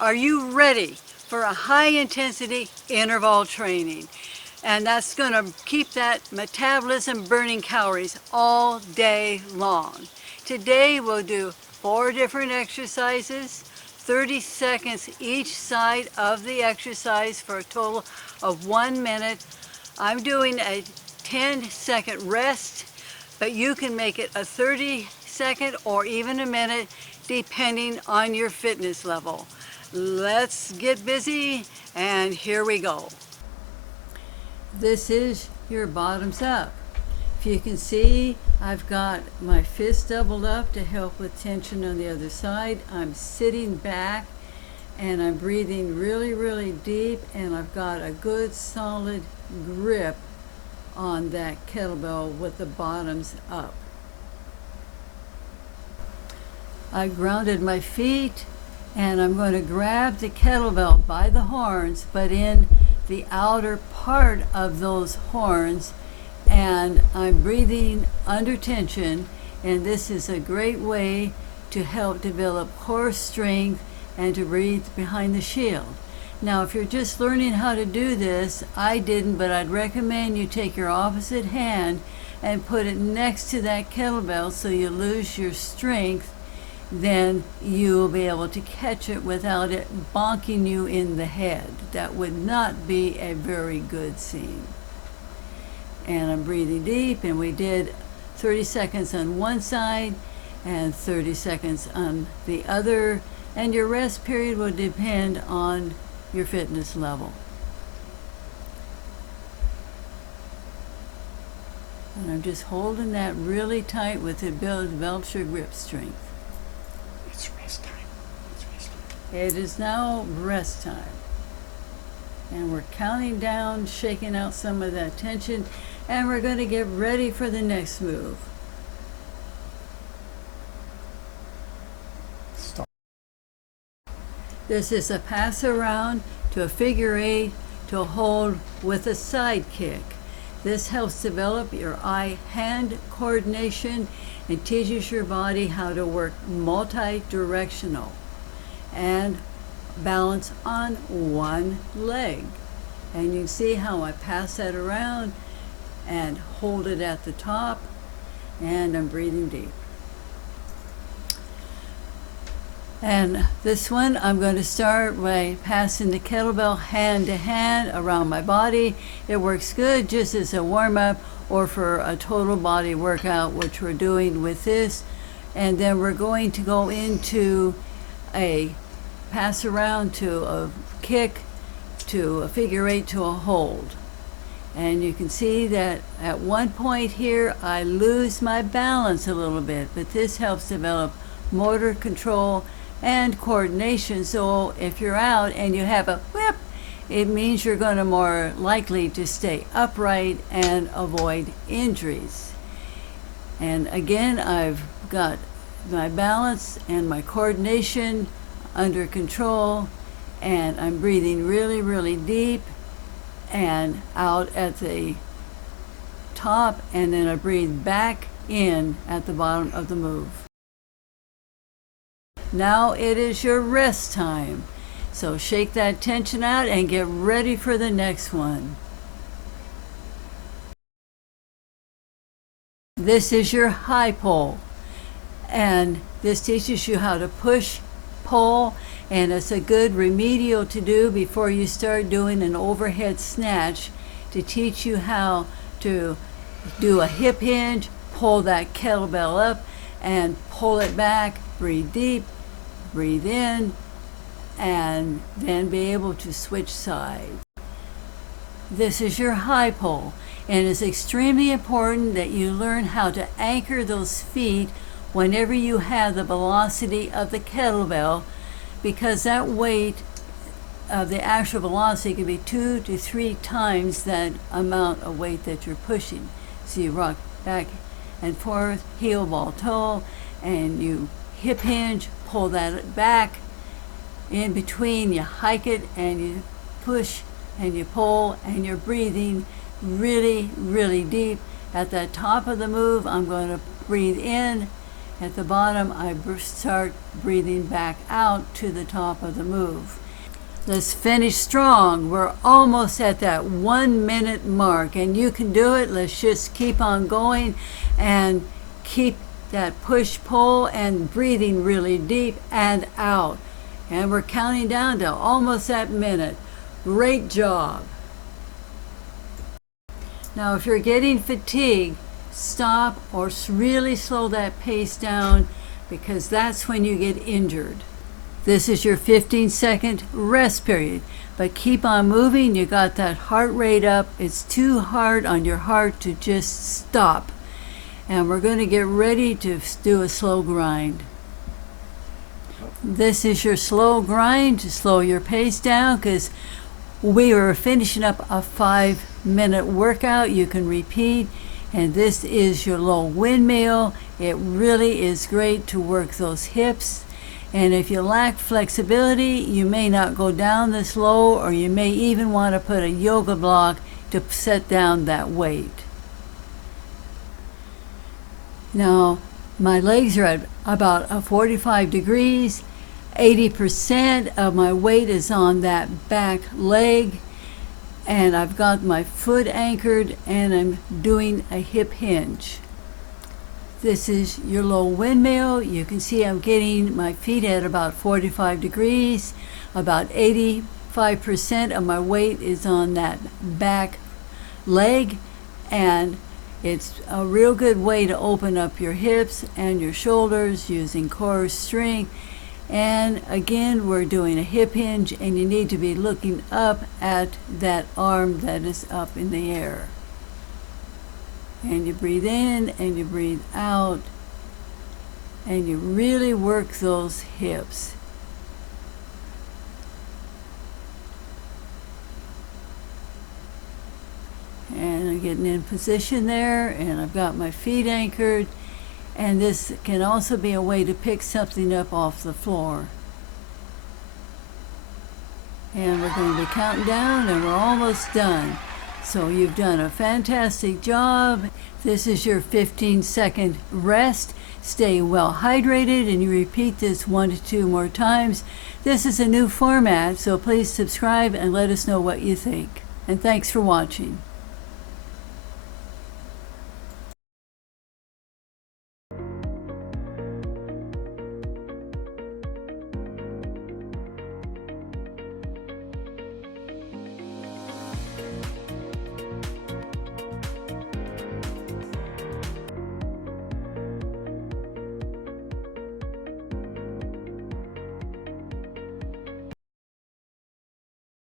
Are you ready for a high-intensity interval training? And that's going to keep that metabolism burning calories all day long. Today we'll do 4 different exercises, 30 seconds each side of the exercise for a total of 1 minute. I'm doing a 10-second rest, but you can make it a 30-second or even a minute depending on your fitness level. Let's get busy, and here we go. This is your bottoms up. If you can see, I've got my fist doubled up to help with tension on the other side. I'm sitting back and I'm breathing really, really deep, and I've got a good solid grip on that kettlebell with the bottoms up. I grounded my feet, and I'm going to grab the kettlebell by the horns, but in the outer part of those horns, and I'm breathing under tension, and this is a great way to help develop core strength and to breathe behind the shield. Now, if you're just learning how to do this, I didn't, but I'd recommend you take your opposite hand and put it next to that kettlebell so you lose your strength. Then you will be able to catch it without it bonking you in the head. That would not be a very good scene. And I'm breathing deep, and we did 30 seconds on one side and 30 seconds on the other, and your rest period will depend on your fitness level. And I'm just holding that really tight with it develops your grip strength. It's rest time. It's rest time. It is now rest time. And we're counting down, shaking out some of that tension, and we're going to get ready for the next move. Stop. This is a pass around to a figure 8 to a hold with a side kick. This helps develop your eye-hand coordination and teaches your body how to work multi-directional and balance on one leg. And you can see how I pass that around and hold it at the top, and I'm breathing deep. And this one, I'm going to start by passing the kettlebell hand to hand around my body. It works good just as a warm-up or for a total body workout, which we're doing with this. And then we're going to go into a pass around to a kick, to a figure 8, to a hold. And you can see that at one point here, I lose my balance a little bit, but this helps develop motor control and coordination. So if you're out and you have a whip, it means you're going to more likely to stay upright and avoid injuries. And again, I've got my balance and my coordination under control, and I'm breathing really, really deep and out at the top, and then I breathe back in at the bottom of the move. Now it is your rest time. So shake that tension out and get ready for the next one. This is your high pull. And this teaches you how to push, pull, and it's a good remedial to do before you start doing an overhead snatch, to teach you how to do a hip hinge, pull that kettlebell up and pull it back, breathe deep, breathe in, and then be able to switch sides. This is your high pull, and it's extremely important that you learn how to anchor those feet whenever you have the velocity of the kettlebell, because that weight of the actual velocity can be 2 to 3 times that amount of weight that you're pushing. So you rock back and forth, heel ball toe, and you hip hinge, pull that back. In between, you hike it and you push and you pull, and you're breathing really, really deep. At the top of the move, I'm going to breathe in At the bottom, I start breathing back out to the top of the move. Let's finish strong. We're almost at that 1 minute mark, and you can do it. Let's just keep on going and keep that push-pull and breathing really deep and out. And we're counting down to almost that minute. Great job. Now, if you're getting fatigued, stop or really slow that pace down, because that's when you get injured. This is your 15-second rest period, but keep on moving. You got that heart rate up. It's too hard on your heart to just stop. And we're going to get ready to do a slow grind. This is your slow grind to slow your pace down, because we were finishing up a 5-minute workout. You can repeat. And this is your low windmill. It really is great to work those hips. And if you lack flexibility, you may not go down this low, or you may even want to put a yoga block to set down that weight. Now, my legs are at about 45 degrees. 80% of my weight is on that back leg, and I've got my foot anchored, and I'm doing a hip hinge. This is your low windmill. You can see I'm getting my feet at about 45 degrees. About 85% of my weight is on that back leg, and it's a real good way to open up your hips and your shoulders using core strength. And again, we're doing a hip hinge, and you need to be looking up at that arm that is up in the air. And you breathe in and you breathe out, and you really work those hips. And I'm getting in position there, and I've got my feet anchored. And this can also be a way to pick something up off the floor. And we're going to be counting down, and we're almost done. So you've done a fantastic job. This is your 15-second rest. Stay well hydrated, and you repeat this 1 to 2 more times. This is a new format, so please subscribe and let us know what you think. And thanks for watching.